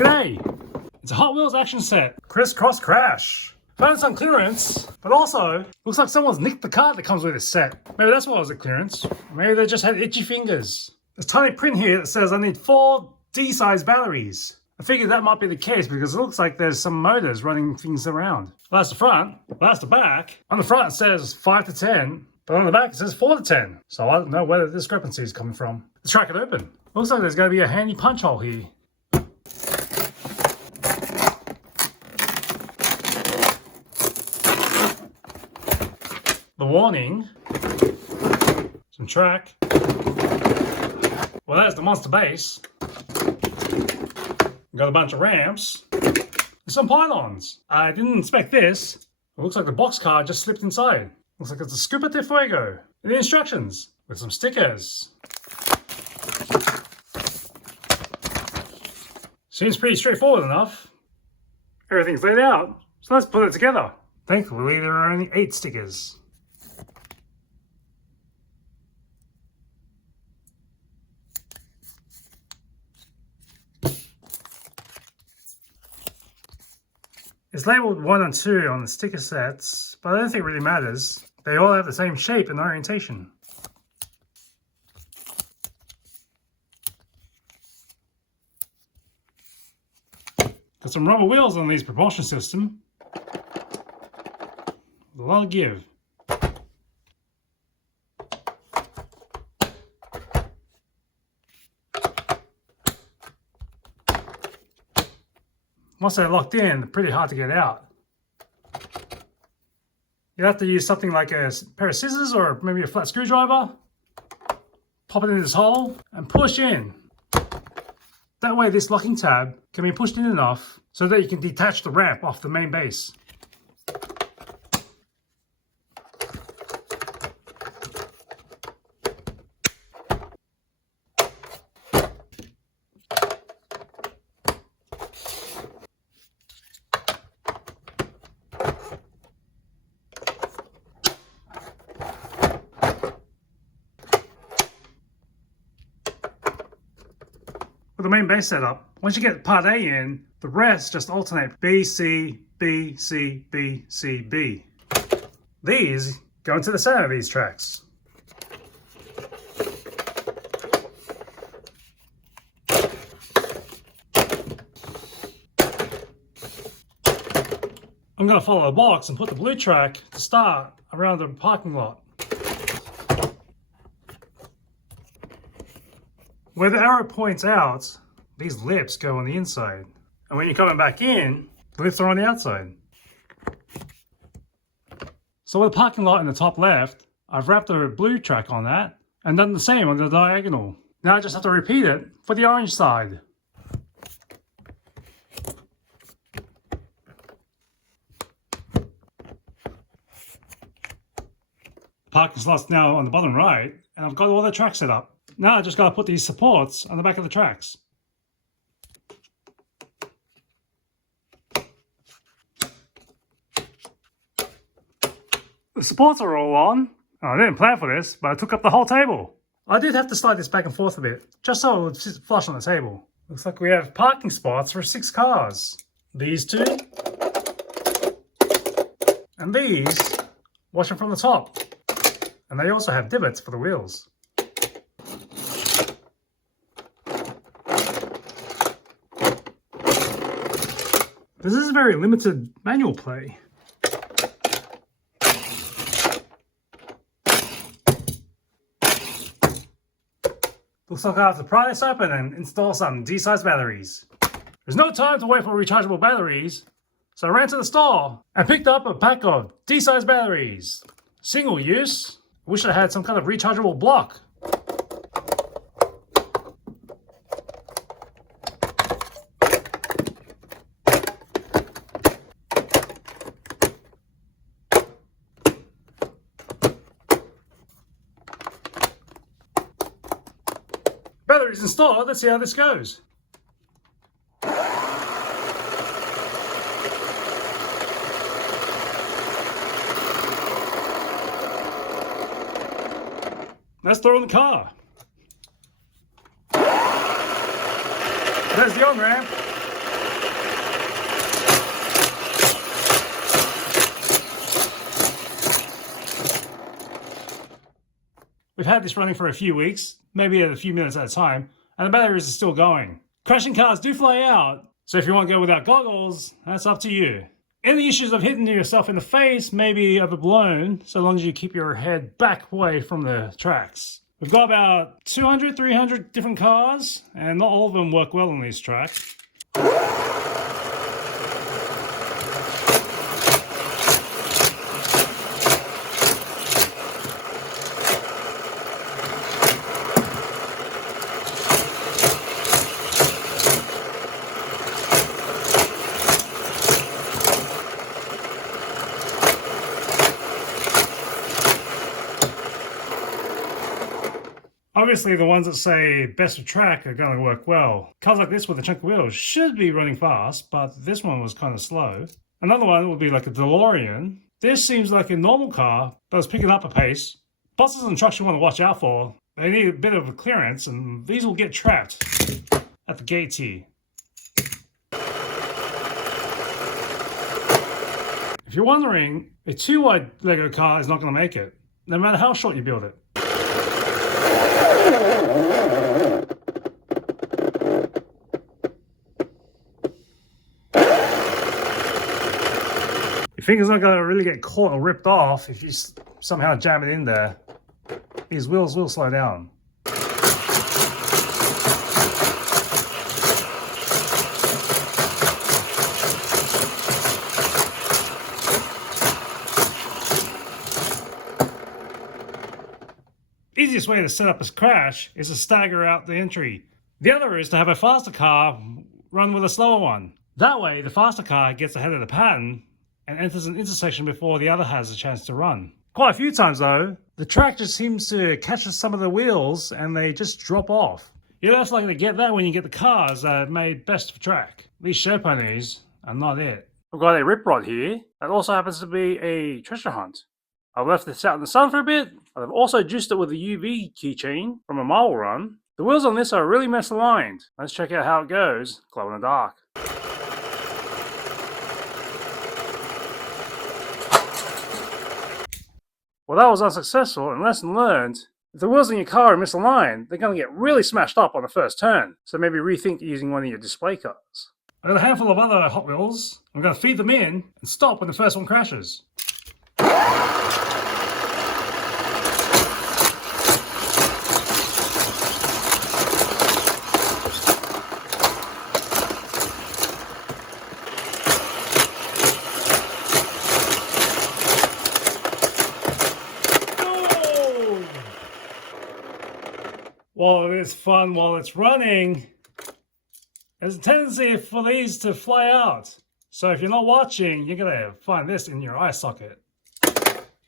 G'day! It's a Hot Wheels action set, Criss Cross Crash. Found this on clearance, but also looks like someone's nicked the card that comes with this set. Maybe that's why it was at clearance. Maybe they just had itchy fingers. There's tiny print here that says I need 4 D-size batteries. I figured that might be the case because it looks like there's some motors running things around. Well, that's the front, well, that's the back. On the front it says 5 to 10, but on the back it says 4 to 10. So I don't know where the discrepancy is coming from. Let's crack it open. Looks like there's going to be a handy punch hole here. The warning, some track. Well, there's the monster base. Got a bunch of ramps and some pylons. I didn't inspect this. It looks like the box card just slipped inside. Looks like it's a Scuba de Fuego. And the instructions with some stickers. Seems pretty straightforward enough. Everything's laid out, so let's put it together. Thankfully, there are only 8 stickers. It's labeled 1 and 2 on the sticker sets, but I don't think it really matters. They all have the same shape and orientation. Got some rubber wheels on these propulsion system. A lot of give. Once they're locked in, they're pretty hard to get out. You have to use something like a pair of scissors or maybe a flat screwdriver. Pop it in this hole and push in. That way this locking tab can be pushed in enough so that you can detach the ramp off the main base. With the main base setup, once you get part A in, the rest just alternate B, C, B, C, B, C, B. These go into the center of these tracks. I'm going to follow the box and put the blue track to start around the parking lot. Where the arrow points out, these lips go on the inside. And when you're coming back in, the lips are on the outside. So with the parking lot in the top left, I've wrapped the blue track on that and done the same on the diagonal. Now I just have to repeat it for the orange side. The parking slot's now on the bottom right, and I've got all the tracks set up. Now I just got to put these supports on the back of the tracks. The supports are all on. I didn't plan for this, but I took up the whole table. I did have to slide this back and forth a bit, just so it would sit flush on the table. Looks like we have parking spots for 6 cars. These 2. And these, washing from the top. And they also have divots for the wheels. This is a very limited manual play. Looks like I have to pry this open and install some D-size batteries. There's no time to wait for rechargeable batteries, so I ran to the store and picked up a pack of D-size batteries. Single use. I wish I had some kind of rechargeable block. Batteries installed, let's see how this goes. Let's throw in the car. There's the on-ramp. We've had this running for a few weeks, maybe a few minutes at a time, and the batteries are still going. Crashing cars do fly out, so if you want to go without goggles, that's up to you. Any issues of hitting yourself in the face may be overblown, so long as you keep your head back away from the tracks. We've got about 200, 300 different cars, and not all of them work well on these tracks. Obviously, the ones that say best of track are going to work well. Cars like this with a chunk of wheels should be running fast, but this one was kind of slow. Another one would be like a DeLorean. This seems like a normal car, but it's picking up a pace. Buses and trucks you want to watch out for. They need a bit of a clearance, and these will get trapped at the gate here. If you're wondering, a too-wide Lego car is not going to make it, no matter how short you build it. Your finger's not going to really get caught or ripped off if you somehow jam it in there. These wheels will slow down. Easiest way to set up a crash is to stagger out the entry. The other is to have a faster car run with a slower one. That way, the faster car gets ahead of the pattern and enters an intersection before the other has a chance to run. Quite a few times though, the track just seems to catch some of the wheels and they just drop off. You're less likely to get that when you get the cars that are made best for track. These show ponies are not it. I've got a rip rod here that also happens to be a treasure hunt. I've left this out in the sun for a bit. I've also juiced it with a UV keychain from a marble run. The wheels on this are really misaligned. Let's check out how it goes, glow in the dark. Well, that was unsuccessful, and lesson learned. If the wheels in your car are misaligned, they're going to get really smashed up on the first turn, so maybe rethink using one of your display cars. I've got a handful of other Hot Wheels. I'm going to feed them in and stop when the first one crashes. While it is fun while it's running, there's a tendency for these to fly out. So if you're not watching, you're going to find this in your eye socket.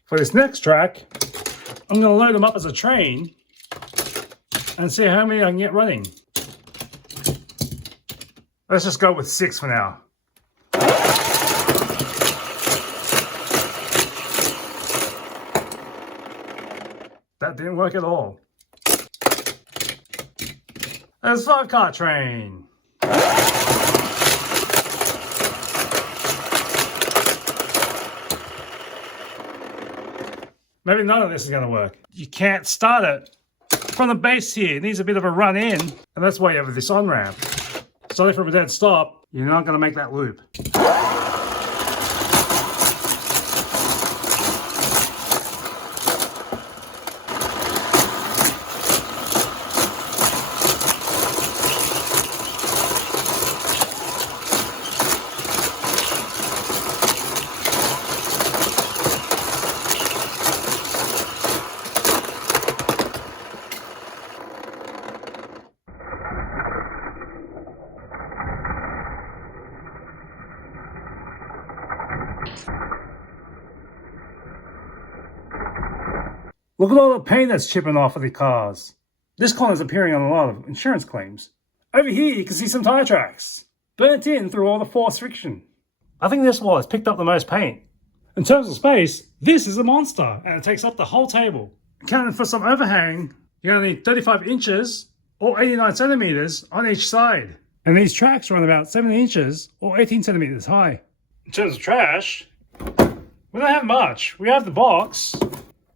For this next track, I'm going to load them up as a train and see how many I can get running. Let's just go with 6 for now. That didn't work at all. There's 5-car train. Maybe none of this is going to work. You can't start it from the base here. It needs a bit of a run in, and that's why you have this on-ramp. Starting from a dead stop, you're not going to make that loop. Look at all the paint that's chipping off of the cars. This corner is appearing on a lot of insurance claims. Over here you can see some tire tracks, burnt in through all the forced friction. I think this wall has picked up the most paint. In terms of space, this is a monster and it takes up the whole table. Accounting for some overhang, you're going to need 35 inches or 89 centimeters on each side. And these tracks run about 7 inches or 18 centimeters high. In terms of trash, we don't have much. We have the box.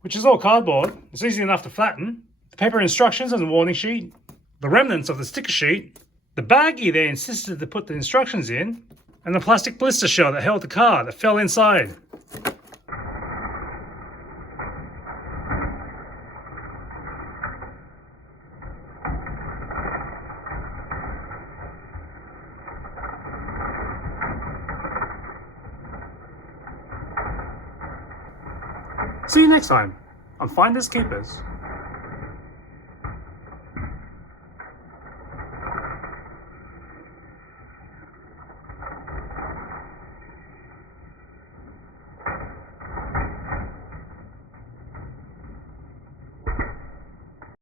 which is all cardboard. It's easy enough to flatten. The paper instructions and the warning sheet. The remnants of the sticker sheet. The baggie they insisted to put the instructions in. And the plastic blister shell that held the card that fell inside. See you next time on Finders Keepers.